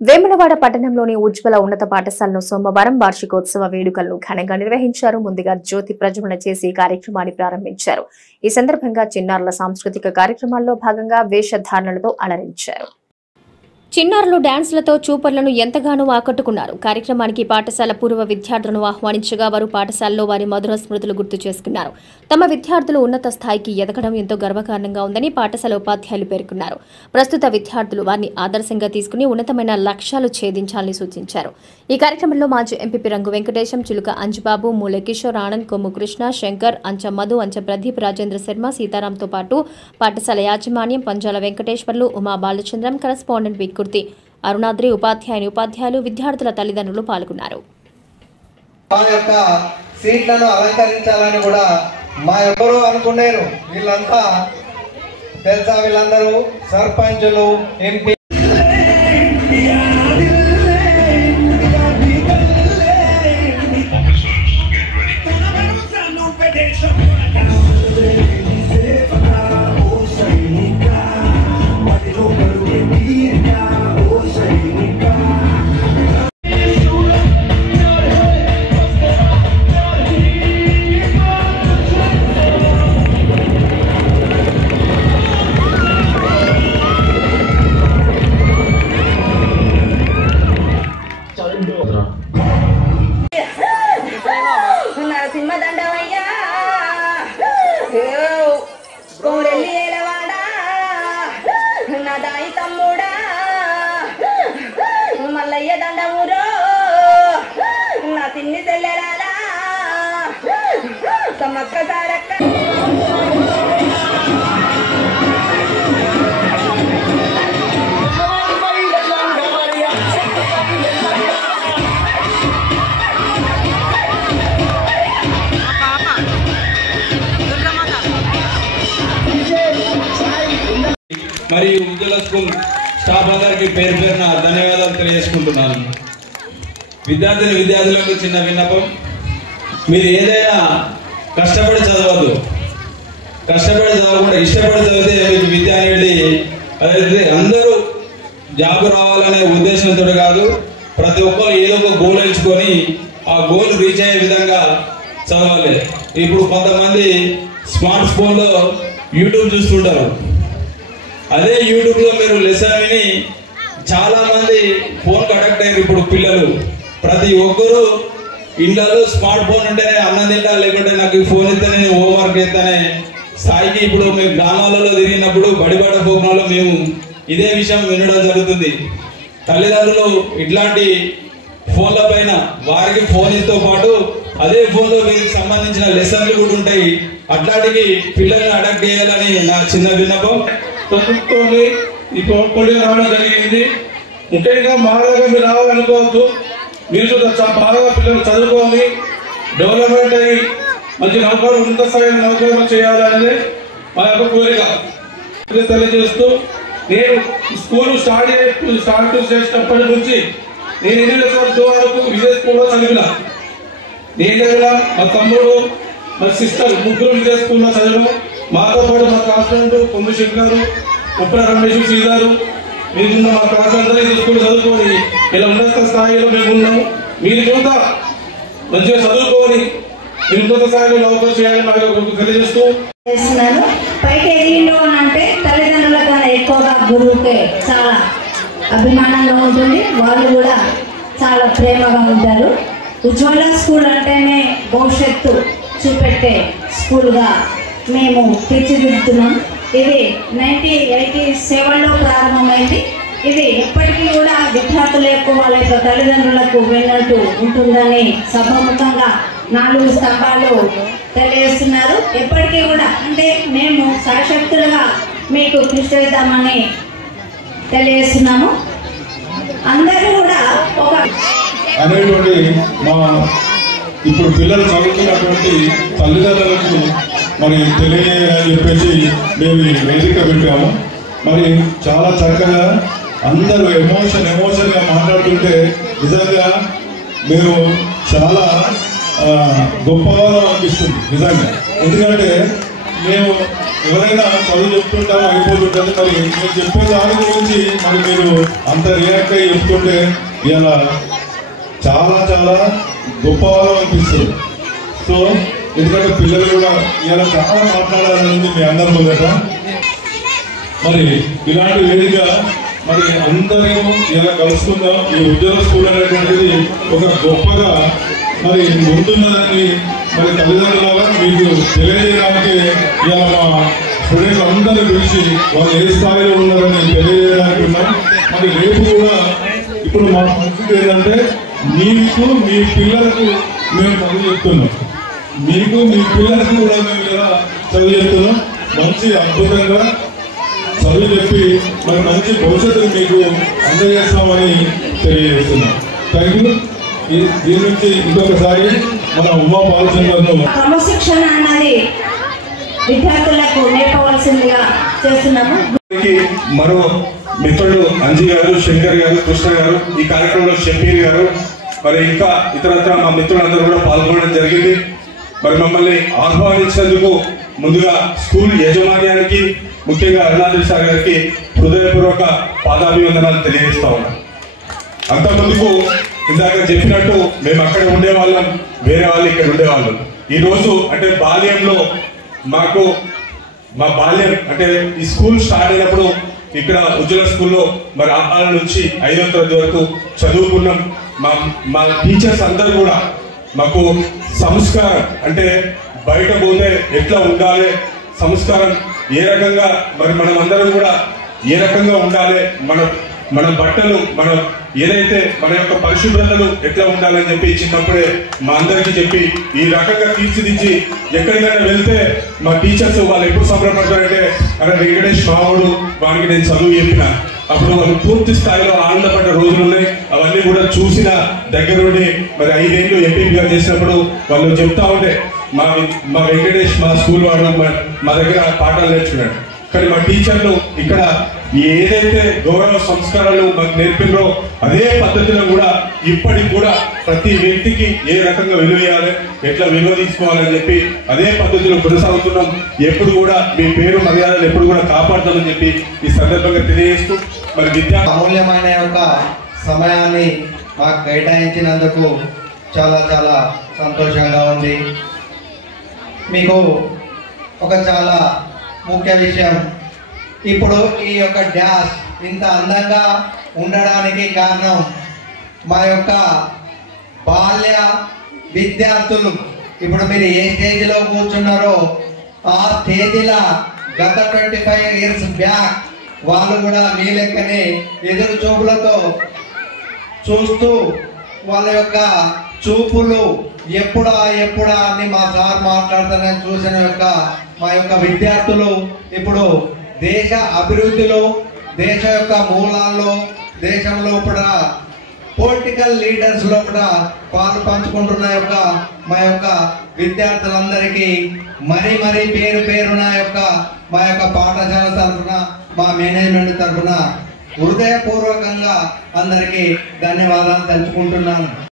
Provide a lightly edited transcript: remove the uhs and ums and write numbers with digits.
వేములవాడ పట్టణంలోని ఉజ్వల ఉన్నత పాఠశాలలో సోమవారం వార్షికోత్సవ వేడుకలను ఘనంగా నిర్వహించారు. ముందుగా జ్యోతి ప్రజ్వలన చేసి కార్యక్రమాన్ని ప్రారంభించారు. ఈ సందర్భంగా చిన్నారుల సాంస్కృతిక కార్యక్రమాల్లో భాగంగా వేషధారణలతో అలరించారు. చిన్నారులు డాన్సులతో చూపర్లను ఎంతగానో ఆకట్టుకున్నారు. కార్యక్రమానికి పాఠశాల పూర్వ విద్యార్థులను ఆహ్వానించగా వారు పాఠశాలలో వారి మధుర స్మృతులు గుర్తు చేసుకున్నారు. తమ విద్యార్థులు ఉన్నత స్థాయికి ఎదగడం ఎంతో గర్వకారణంగా ఉందని పాఠశాల ఉపాధ్యాయులు పేర్కొన్నారు. ప్రస్తుత విద్యార్థులు వారిని ఆదర్శంగా తీసుకుని ఉన్నతమైన లక్ష్యాలు ఛేదించాలని సూచించారు. ఈ కార్యక్రమంలో మాజీ ఎంపీపీ రంగు వెంకటేశం, చిలుక అంజుబాబు, మూలె కిషోర్, ఆనంద్, కొమ్ము కృష్ణ, శంకర్, అంచ మధు, అంచ ప్రదీప్, రాజేంద్ర శర్మ, సీతారాంతో పాటు పాఠశాల యాజమాన్యం, పంజాల వెంకటేశ్వర్లు, ఉమా బాలచంద్రం, కరెస్పాండెంట్ విక్కుర్తి, అరుణాద్రి, ఉపాధ్యాయులు, విద్యార్థుల తల్లిదండ్రులు పాల్గొన్నారు. మా యొక్క సీట్లను అలంకరించాలని కూడా మా ఎవరు అనుకున్నారు. వీళ్ళంతా తెలుసా, వీళ్ళందరూ సర్పంచులు, ఎంపీ. దాయి తమ్ముడా మల్లయ్య దండమురో నా తిన్ని తెల్లరాలా తమక్క సారక్క. మరియు ఉజ్వల స్కూల్ స్టాఫ్ అందరికీ పేరు పేరున ధన్యవాదాలు తెలియజేసుకుంటున్నాను. విద్యార్థులకు చిన్న విన్నపం, మీరు ఏదైనా కష్టపడి చదవద్దు. కష్టపడి చదవకుండా ఇష్టపడి చదివితే మీకు విద్య అనేది అదైతే అందరూ జాబ్ రావాలనే ఉద్దేశంతో కాదు, ప్రతి ఒక్కరు ఏదో ఒక గోల్ ఎంచుకొని ఆ గోల్ రీచ్ అయ్యే విధంగా చదవాలి. ఇప్పుడు కొంతమంది స్మార్ట్ ఫోన్లో యూట్యూబ్ చూస్తుంటారు. అదే యూట్యూబ్ లో మీరు లెసన్ విని చాలా మంది ఫోన్ కనెక్ట్ అయ్యారు. ఇప్పుడు పిల్లలు ప్రతి ఒక్కరు ఇళ్లలో స్మార్ట్ ఫోన్ ఉంటేనే అన్నం తింటా, లేకుంటే నాకు ఫోన్ ఇస్తేనే నేను హోంవర్క్ చేస్తానే స్థాయికి ఇప్పుడు మేము గ్రామాలలో తిరిగినప్పుడు బడిబడ ప్రోగ్రాంలో మేము ఇదే విషయం వినడం జరుగుతుంది. తల్లిదండ్రులు ఇట్లాంటి ఫోన్ల పైన వారికి ఫోన్తో పాటు అదే ఫోన్లో వీరికి సంబంధించిన లెసన్లు కూడా ఉంటాయి. అట్లాంటివి పిల్లల్ని అడాప్ట్ చేయాలని నా చిన్న విన్నపం. చదువుకొని ఈ పోటీగా రావడం జరిగింది. ముఖ్యంగా మా దగ్గర మీరు రావాలనుకోవద్దు. మీరు బాగా పిల్లలు చదువుకొని డెవలప్మెంట్ అయ్యి మంచి నౌకరు ఉన్నత స్థాయి నౌకరు చేయాలనేది మా యొక్క కోరిక తెలియజేస్తూ, నేను స్కూల్ స్టార్ట్ చేసినప్పటి నుంచి నేను 8 సంవత్సరాల వరకు విజయ స్కూల్లో చదివినా. నేను చదివినా, మా తమ్ముడు, మా సిస్టర్ ముగ్గురు విజయ స్కూల్లో చదివాం. మాతో పాటు మా క్లాస్మేట్ కొమ్మి శంకరు, ఉప్పల రమేష్, శ్రీగారు, మీరున్న మా క్లాస్ అందరూ స్కూల్ చదువుకొని ఇలా ఉన్నత స్థాయిలో మేము ఉన్నాము. మీరు కూడా మంచిగా చదువుకొని మీరు ఉన్నత స్థాయిలో నౌకరు చేయాలని నాకు తెలియజేస్తూ పైకి ఎదిగిండు అని అంటే తల్లిదండ్రుల కన్నా ఎక్కువగా గురువుకే చాలా అభిమానంగా ఉంటుంది. వాళ్ళు కూడా చాలా ప్రేమగా ఉంటారు. ఉజ్వల స్కూల్ అంటేనే భవిష్యత్తు చూపెట్టే స్కూల్గా మేము తీర్చిదిద్దుతున్నాం. ఇది 1987లో ప్రారంభమైంది. ఇది ఎప్పటికీ కూడా విద్యార్థుల యొక్క వాళ్ళ యొక్క తల్లిదండ్రులకు వెన్నట్టు ఉంటుందని సభాముఖంగా 4 స్తంభాలు తెలియజేస్తున్నారు. ఎప్పటికీ కూడా అంటే మేము సశక్తులుగా మీకు కృషి చేద్దామని తెలియజేస్తున్నాము. అందరూ కూడా ఒక అనేటువంటి మా ఇప్పుడు పిల్లలు చదువుతున్నటువంటి తల్లిదండ్రులకు మరి తెలియని చెప్పేసి మేము వేదిక పెట్టాము. మరి చాలా చక్కగా అందరూ ఎమోషన్గా మాట్లాడుతుంటే నిజంగా మేము చాలా గొప్పగా అనిపిస్తుంది నిజంగా. ఎందుకంటే మేము ఎవరైనా చదువు చెప్తుంటారో అయిపోతుంటుంది. మరి నేను చెప్పే దాని గురించి మరి మీరు అంత రియాక్ట్ అయ్యి చెప్తుంటే ఇలా చాలా చాలా గొప్పవాళ్ళు అనిపిస్తుంది. సో ఎందుకంటే పిల్లలు కూడా ఇలా చాలా మాట్లాడాలని మీ అందరి ముందట. మరి ఇలాంటి వేదిక మరి అందరూ ఇలా కలుసుకుందాం. ఈ ఉద్యోగ స్కూల్ అనేటువంటిది ఒక గొప్పగా మరి ముందున్నదాన్ని మరి తల్లిదండ్రులుగా మీకు తెలియజేయడానికి ఇలా మా స్టూడెంట్స్ అందరూ పిలిచి వాళ్ళు ఏ స్థాయిలో ఉన్నారని తెలియజేయడానికి ఉన్నాం. మరి రేపు కూడా ఇప్పుడు మా పరిస్థితి ఏంటంటే మీకు మీ పిల్లలకు మేము చదువు చెప్తున్నాం, మీకు మీ పిల్లలకు కూడా మేము ఇలా చదువు చెప్తున్నాం. మంచి అద్భుతంగా చదువు చెప్పి మరి మంచి భవిష్యత్తును మీకు అందజేస్తామని తెలియజేస్తున్నాం. Thank you. దీని నుంచి ఇంకొకసారి మన ఉమా బాలచంద్రను క్రమశిక్షణ అన్నది విద్యార్థులకు నేర్పవలసిందిగా చేస్తున్నాము. మరో మిత్రుడు అంజీ గారు, శంకర్ గారు, కృష్ణ గారు, ఈ కార్యక్రమంలో షబీర్ గారు, మరి ఇంకా ఇతరత్ర మా మిత్రులందరూ కూడా పాల్గొనడం జరిగింది. మరి మమ్మల్ని ఆహ్వానించినందుకు ముందుగా స్కూల్ యాజమాన్యానికి, ముఖ్యంగా అరుణాచల్ సార్ గారికి హృదయపూర్వక పాదాభివందనాలు తెలియజేస్తా ఉన్నాం. అంతకుముందుకు ఇందాక చెప్పినట్టు మేము అక్కడ ఉండేవాళ్ళం, వేరే వాళ్ళు ఇక్కడ ఉండేవాళ్ళం. ఈ రోజు అంటే బాల్యంలో మాకు మా బాల్యం అంటే ఈ స్కూల్ స్టార్ట్ అయినప్పుడు ఇక్కడ ఉజ్వల స్కూల్లో మరి 6 నుంచి 5వ తరగతి వరకు చదువుకున్నాం. మా టీచర్స్ అందరూ కూడా మాకు సంస్కారం అంటే బయట పోతే ఎట్లా ఉండాలి, సంస్కారం ఏ రకంగా మరి మనం అందరం కూడా ఏ రకంగా ఉండాలి, మన బట్టలు మనం ఏదైతే మన యొక్క పరిశుభ్రతలు ఎట్లా ఉండాలని చెప్పి చిన్నప్పుడే మా అందరికీ చెప్పి ఈ రకంగా తీర్చిదిద్ది ఎక్కడికైనా వెళ్తే మా టీచర్స్ వాళ్ళు ఎప్పుడు సంబరపడతారంటే అక్కడ వెంకటేష్ మావుడు వానికి నేను చదువు చెప్పిన అప్పుడు వాళ్ళు పూర్తి స్థాయిలో ఆనందపడ్డ రోజులు ఉన్నాయి. అవన్నీ కూడా చూసిన దగ్గర నుండి మరి 5 ఏళ్ళు ఎంపీగా చేసినప్పుడు వాళ్ళు చెప్తా ఉంటే మా వెంకటేష్ మా స్కూల్ వాడు మా దగ్గర పాఠాలు నేర్చుకున్నాడు. కానీ మా టీచర్లు ఇక్కడ ఏదైతే గౌరవ సంస్కారాలు మాకు నేర్పినరో అదే పద్ధతిలో కూడా ఇప్పటికి కూడా ప్రతి వ్యక్తికి ఏ రకంగా విలువేయాలి, ఎట్లా విలువ తీసుకోవాలని చెప్పి అదే పద్ధతిలో కొనసాగుతున్నాం. ఎప్పుడు కూడా మీ పేరు మర్యాదలు ఎప్పుడు కూడా కాపాడుతామని చెప్పి ఈ సందర్భంగా తెలియజేస్తూ మరి అమూల్యమైన యొక్క సమయాన్ని మాకు కేటాయించినందుకు చాలా చాలా సంతోషంగా ఉంది. మీకు ఒక చాలా ముఖ్య విషయం, ఇప్పుడు ఈ యొక్క డ్యాష్ ఇంత అందంగా ఉండడానికి కారణం మా యొక్క బాల్య విద్యార్థులు. ఇప్పుడు మీరు ఏ స్టేజ్లో కూర్చున్నారో ఆ స్టేజ్లో గత 25 ఇయర్స్ బ్యాక్ వాళ్ళు కూడా మీ లెక్కనే ఎదురు చూపులతో చూస్తూ వాళ్ళ యొక్క చూపులు ఎప్పుడా అని మా సార్ మాట్లాడుతానని చూసిన యొక్క మా యొక్క విద్యార్థులు ఇప్పుడు దేశ అభివృద్ధిలో, దేశ యొక్క మూలాల్లో, దేశంలో కూడా పొలిటికల్ లీడర్స్ లో కూడా పాలు పంచుకుంటున్న యొక్క మా యొక్క విద్యార్థులందరికీ మరీ పేరున యొక్క మా యొక్క పాఠశాల తరఫున, మా మేనేజ్మెంట్ తరఫున హృదయపూర్వకంగా అందరికీ ధన్యవాదాలు తెలుపుకుంటున్నాను.